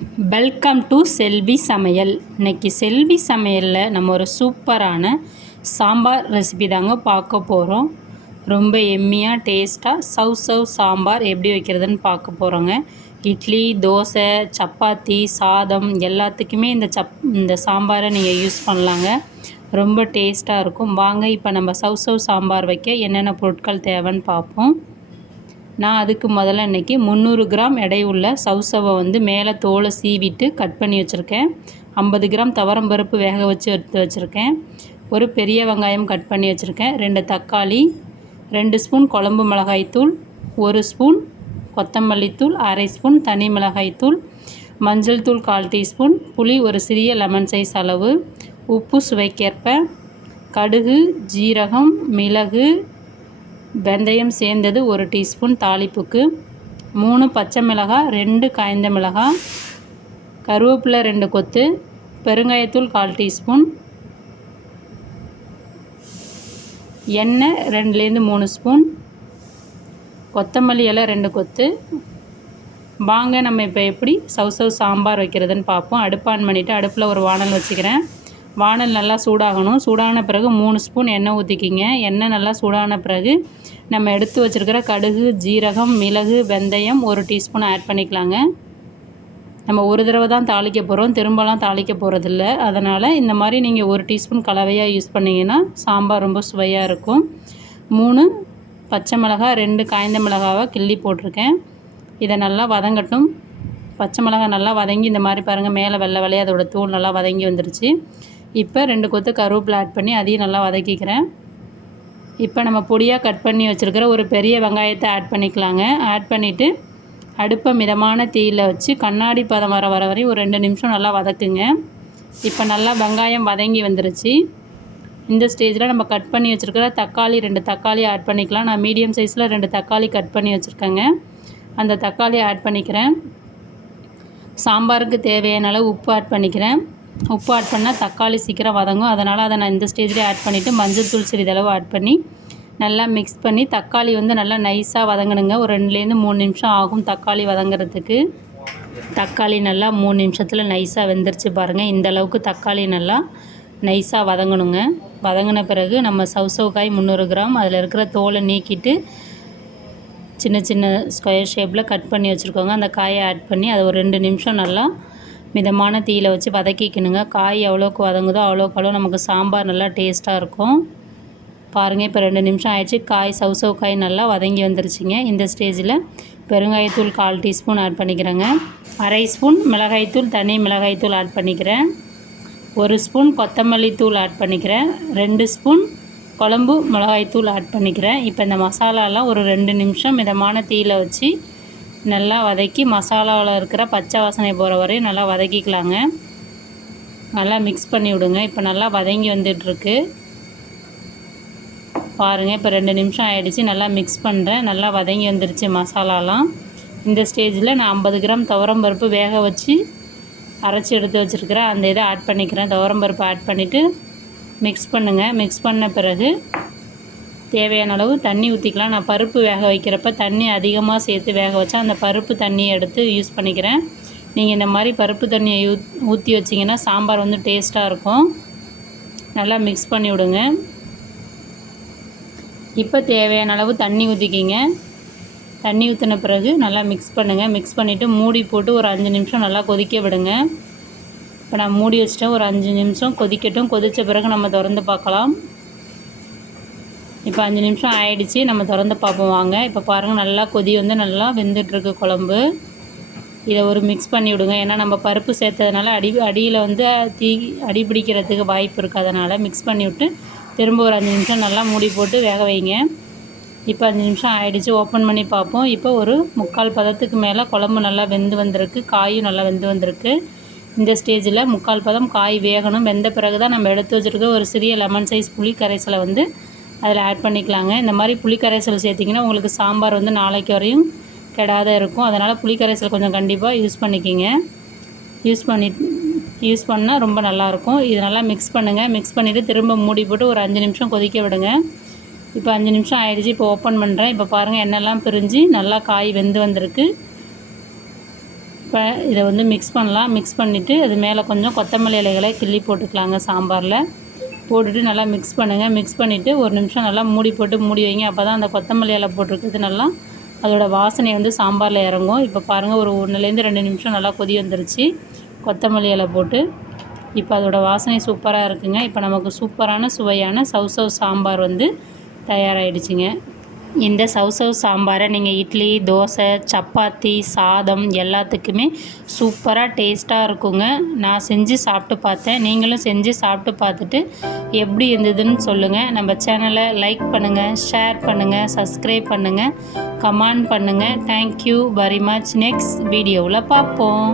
Welcome to செல்வி சமையல் இன்னைக்கு செல்வி சமையலில் நம்ம ஒரு சூப்பரான சாம்பார் ரெசிபி தாங்க பார்க்க போகிறோம் ரொம்ப எம்மியாக டேஸ்ட்டாக சவ் சவ் சாம்பார் எப்படி வைக்கிறதுன்னு பார்க்க போகிறோங்க இட்லி தோசை சப்பாத்தி சாதம் எல்லாத்துக்குமே இந்த சப் இந்த சாம்பாரை நீங்கள் யூஸ் பண்ணலாங்க. ரொம்ப டேஸ்ட்டாக இருக்கும். வாங்க இப்போ நம்ம சவ் சவ் சாம்பார் வைக்க என்னென்ன பொருட்கள் தேவைன்னு பார்ப்போம். நான் அதுக்கு முதல்ல இன்றைக்கி முந்நூறு கிராம் எடை உள்ள சவுசவை வந்து மேலே தோலை சீவிட்டு கட் பண்ணி வச்சுருக்கேன். ஐம்பது கிராம் துவரம் பருப்பு வேக வச்சு எடுத்து வச்சுருக்கேன். ஒரு பெரிய வெங்காயம் கட் பண்ணி வச்சுருக்கேன். ரெண்டு தக்காளி ரெண்டு ஸ்பூன் குழம்பு மிளகாய்த்தூள் ஒரு ஸ்பூன் கொத்தமல்லி தூள் அரை ஸ்பூன் தனி மிளகாய்த்தூள் மஞ்சள் தூள் கால் டீஸ்பூன் புளி ஒரு சிறிய லெமன் சைஸ் அளவு உப்பு சுவைக்கேற்ப கடுகு ஜீரகம் மிளகு வெந்தயம் சேர்ந்தது ஒரு டீஸ்பூன் தாளிப்புக்கு. மூணு பச்சை மிளகாய் ரெண்டு காய்ந்த மிளகாய். கருவேப்பிலை ரெண்டு கொத்து. பெருங்காயத்தூள் கால் டீஸ்பூன். எண்ணெய் ரெண்டுலேருந்து மூணு ஸ்பூன். கொத்தமல்லி இலை ரெண்டு கொத்து. வாங்க நம்ம இப்போ எப்படி சவ் சவ் சாம்பார் வைக்கிறதுன்னு பார்ப்போம். அடுப்பு ஆன் பண்ணிவிட்டு அடுப்பில் ஒரு வானல் வச்சுக்கிறேன். வானல் நல்லா சூடாகணும். சூடான பிறகு மூணு ஸ்பூன் எண்ணெய் ஊற்றிக்கிங்க எண்ணெய் நல்லா சூடான பிறகு நம்ம எடுத்து வச்சுருக்கிற கடுகு ஜீரகம் மிளகு வெந்தயம் ஒரு டீஸ்பூன் ஆட் பண்ணிக்கலாங்க. நம்ம ஒரு தடவை தான் தாளிக்க போகிறோம் திரும்பலாம் தாளிக்க போகிறதில்ல அதனால் இந்த மாதிரி நீங்கள் ஒரு டீஸ்பூன் கலவையாக யூஸ் பண்ணிங்கன்னா சாம்பார் ரொம்ப சுவையாக இருக்கும். மூணு பச்சை மிளகா ரெண்டு காய்ந்த மிளகாவை கிள்ளி போட்டிருக்கேன். இதை நல்லா வதங்கட்டும். பச்சை மிளகா நல்லா வதங்கி இந்த மாதிரி பாருங்கள் மேலே வெள்ளை வெள்ளையாக அதோட தூள் நல்லா வதங்கி வந்துருச்சு. இப்போ ரெண்டு கொத்து கருவேப்பிலை ஆட் பண்ணி அதையும் நல்லா வதக்கிக்கிறேன். இப்போ நம்ம பொடியாக கட் பண்ணி வச்சுருக்கிற ஒரு பெரிய வெங்காயத்தை ஆட் பண்ணிக்கலாங்க. ஆட் பண்ணிவிட்டு அடுப்பை மிதமான தீயில் வச்சு கண்ணாடி பதம் வர வர வரையும் ஒரு ரெண்டு நிமிஷம் நல்லா வதக்குங்க. இப்போ நல்லா வெங்காயம் வதங்கி வந்துருச்சு. இந்த ஸ்டேஜில் நம்ம கட் பண்ணி வச்சுருக்கிற தக்காளி ரெண்டு தக்காளி ஆட் பண்ணிக்கலாம். நான் மீடியம் சைஸில் ரெண்டு தக்காளி கட் பண்ணி வச்சுருக்கேங்க. அந்த தக்காளி ஆட் பண்ணிக்கிறேன். சாம்பாருக்கு தேவையான அளவு உப்பு ஆட் பண்ணிக்கிறேன். உப்பு ஆட் பண்ணால் தக்காளி சீக்கிரம் வதங்கும். அதனால் அதை நான் இந்த ஸ்டேஜ்லேயே ஆட் பண்ணிவிட்டு மஞ்சள் தூள் சிறிதளவு ஆட் பண்ணி நல்லா மிக்ஸ் பண்ணி தக்காளி வந்து நல்லா நைஸாக வதங்கணுங்க. ஒரு ரெண்டுலேருந்து மூணு நிமிஷம் ஆகும் தக்காளி வதங்குறதுக்கு. தக்காளி நல்லா மூணு நிமிஷத்தில் நைஸாக வெந்துருச்சு பாருங்கள் இந்த அளவுக்கு தக்காளி நல்லா நைஸாக வதங்கணுங்க. வதங்கின பிறகு நம்ம சவுசவுக்காய் முந்நூறு கிராம். அதில் இருக்கிற தோலை நீக்கிட்டு சின்ன சின்ன ஸ்கொயர் ஷேப்பில் கட் பண்ணி வச்சுருக்கோங்க. அந்த காயை ஆட் பண்ணி அதை ஒரு ரெண்டு நிமிஷம் நல்லா மிதமான தீயில் வச்சு வதக்கிக்கணுங்க. காய் எவ்வளோக்கு வதங்குதோ அவ்வளோக்கு அவ்வளோ நமக்கு சாம்பார் நல்லா டேஸ்ட்டாக இருக்கும். பாருங்கள் இப்போ ரெண்டு நிமிஷம் ஆயிடுச்சு. காய் சவுசவு காய் நல்லா வதங்கி வந்துருச்சுங்க. இந்த ஸ்டேஜில் பெருங்காயத்தூள் கால் டீஸ்பூன் ஆட் பண்ணிக்கிறேங்க. அரை ஸ்பூன் மிளகாய்த்தூள் தனி மிளகாய்த்தூள் ஆட் பண்ணிக்கிறேன். ஒரு ஸ்பூன் கொத்தமல்லி தூள் ஆட் பண்ணிக்கிறேன். ரெண்டு ஸ்பூன் குழம்பு மிளகாய்த்தூள் ஆட் பண்ணிக்கிறேன். இப்போ இந்த மசாலாலாம் ஒரு ரெண்டு நிமிஷம் மிதமான தீயில் வச்சு நல்லா வதக்கி மசாலாவில் இருக்கிற பச்சை வாசனை போகிற வரையும் நல்லா வதக்கிக்கலாங்க. நல்லா மிக்ஸ் பண்ணி விடுங்க. இப்போ நல்லா வதங்கி வந்துட்டுருக்கு. பாருங்கள் இப்போ ரெண்டு நிமிஷம் ஆகிடுச்சி நல்லா மிக்ஸ் பண்ணுறேன் நல்லா வதங்கி வந்துருச்சு மசாலாலாம். இந்த ஸ்டேஜில் நான் ஐம்பது கிராம் துவரம் பருப்பு வேக வச்சு அரைச்சி எடுத்து வச்சுருக்கிறேன். அந்த இதை ஆட் பண்ணிக்கிறேன். துவரம் பருப்பு ஆட் பண்ணிவிட்டு மிக்ஸ் பண்ணுங்கள் மிக்ஸ் பண்ண பிறகு தேவையான அளவு தண்ணி ஊற்றிக்கலாம் நான் பருப்பு வேக வைக்கிறப்ப தண்ணி அதிகமாக சேர்த்து வேக வச்சா அந்த பருப்பு தண்ணியை எடுத்து யூஸ் பண்ணிக்கிறேன். நீங்கள் இந்த மாதிரி பருப்பு தண்ணியை ஊ ஊற்றி வச்சிங்கன்னா சாம்பார் வந்து டேஸ்ட்டாக இருக்கும். நல்லா மிக்ஸ் பண்ணி விடுங்க. இப்போ தேவையான அளவு தண்ணி ஊற்றிக்கிங்க தண்ணி ஊற்றின பிறகு நல்லா மிக்ஸ் பண்ணுங்கள் மிக்ஸ் பண்ணிவிட்டு மூடி போட்டு ஒரு அஞ்சு நிமிஷம் நல்லா கொதிக்க விடுங்க. இப்போ நான் மூடி வச்சிட்டேன். ஒரு அஞ்சு நிமிஷம் கொதிக்கட்டும். கொதித்த பிறகு நம்ம திறந்து பார்க்கலாம். இப்போ அஞ்சு நிமிஷம் ஆயிடுச்சு. நம்ம திறந்து பார்ப்போம் வாங்க. இப்போ பாருங்கள் நல்லா கொதி வந்து நல்லா வெந்துட்டுருக்கு குழம்பு. இதை ஒரு மிக்ஸ் பண்ணி விடுங்க. ஏன்னா நம்ம பருப்பு சேர்த்ததுனால அடி அடியில் வந்து தீ அடி பிடிக்கிறதுக்கு வாய்ப்பு இருக்குது அதனால் மிக்ஸ் பண்ணி விட்டு திரும்ப ஒரு அஞ்சு நிமிஷம் நல்லா மூடி போட்டு வேக வைங்க. இப்போ அஞ்சு நிமிஷம் ஆயிடுச்சு. ஓப்பன் பண்ணி பார்ப்போம். இப்போ ஒரு முக்கால் பதத்துக்கு மேலே குழம்பு நல்லா வெந்து வந்திருக்கு. காயும் நல்லா வெந்து வந்திருக்கு. இந்த ஸ்டேஜில் முக்கால் பதம் காய் வேகணும். வெந்த பிறகு தான் நம்ம எடுத்து வச்சுருக்க ஒரு சிறிய லெமன் சைஸ் புளி கரைசலை வந்து அதில் ஆட் பண்ணிக்கலாங்க. இந்த மாதிரி புளிக்கரைசல் சேர்த்திங்கன்னா உங்களுக்கு சாம்பார் வந்து நாளைக்கு வரையும் கெடாத இருக்கும். அதனால் புளிக்கரைசல் கொஞ்சம் கண்டிப்பாக யூஸ் பண்ணிக்கிங்க. யூஸ் பண்ணி யூஸ் பண்ணால் ரொம்ப நல்லாயிருக்கும் இது நல்லா மிக்ஸ் பண்ணுங்கள் மிக்ஸ் பண்ணிவிட்டு திரும்ப மூடி போட்டு ஒரு அஞ்சு நிமிஷம் கொதிக்க விடுங்க. இப்போ அஞ்சு நிமிஷம் ஆயிடுச்சு. இப்போ ஓப்பன் பண்ணுறேன் இப்போ பாருங்கள் எண்ணெய்லாம் பிரிஞ்சு நல்லா காய் வெந்து வந்திருக்கு. இப்போ இதை வந்து மிக்ஸ் பண்ணலாம். மிக்ஸ் பண்ணிவிட்டு அது மேலே கொஞ்சம் கொத்தமல்லி இலைகளை கிள்ளி போட்டுக்கலாங்க சாம்பாரில். போட்டுட்டு நல்லா மிக்ஸ் பண்ணுங்கள் மிக்ஸ் பண்ணிவிட்டு ஒரு நிமிஷம் நல்லா மூடி போட்டு மூடி வைங்க. அப்போ தான் அந்த கொத்தமல்லி இலை போட்டிருக்கிறது நல்லா. அதோடய வாசனை வந்து சாம்பாரில் இறங்கும். இப்போ பாருங்கள் ஒரு ஒன்றுலேருந்து ரெண்டு நிமிஷம் நல்லா கொதி வந்துருச்சு. கொத்தமல்லி இலை போட்டு. இப்போ அதோடய வாசனை சூப்பராக இருக்குங்க. இப்போ நமக்கு சூப்பரான சுவையான சவுசவ் சாம்பார் வந்து தயாராகிடுச்சிங்க இந்த சவுசவ் சாம்பாரை நீங்கள் இட்லி தோசை சப்பாத்தி சாதம் எல்லாத்துக்குமே சூப்பராக டேஸ்ட்டாக இருக்குங்க. நான் செஞ்சு சாப்பிட்டு பார்த்தேன். நீங்களும் செஞ்சு சாப்பிட்டு பார்த்துட்டு எப்படி இருந்ததுன்னு சொல்லுங்கள் நம்ம சேனலை லைக் பண்ணுங்கள் ஷேர் பண்ணுங்கள் சப்ஸ்கிரைப் பண்ணுங்கள் கமெண்ட் பண்ணுங்கள் தேங்க்யூ வெரி மச் நெக்ஸ்ட் வீடியோவில் பார்ப்போம்.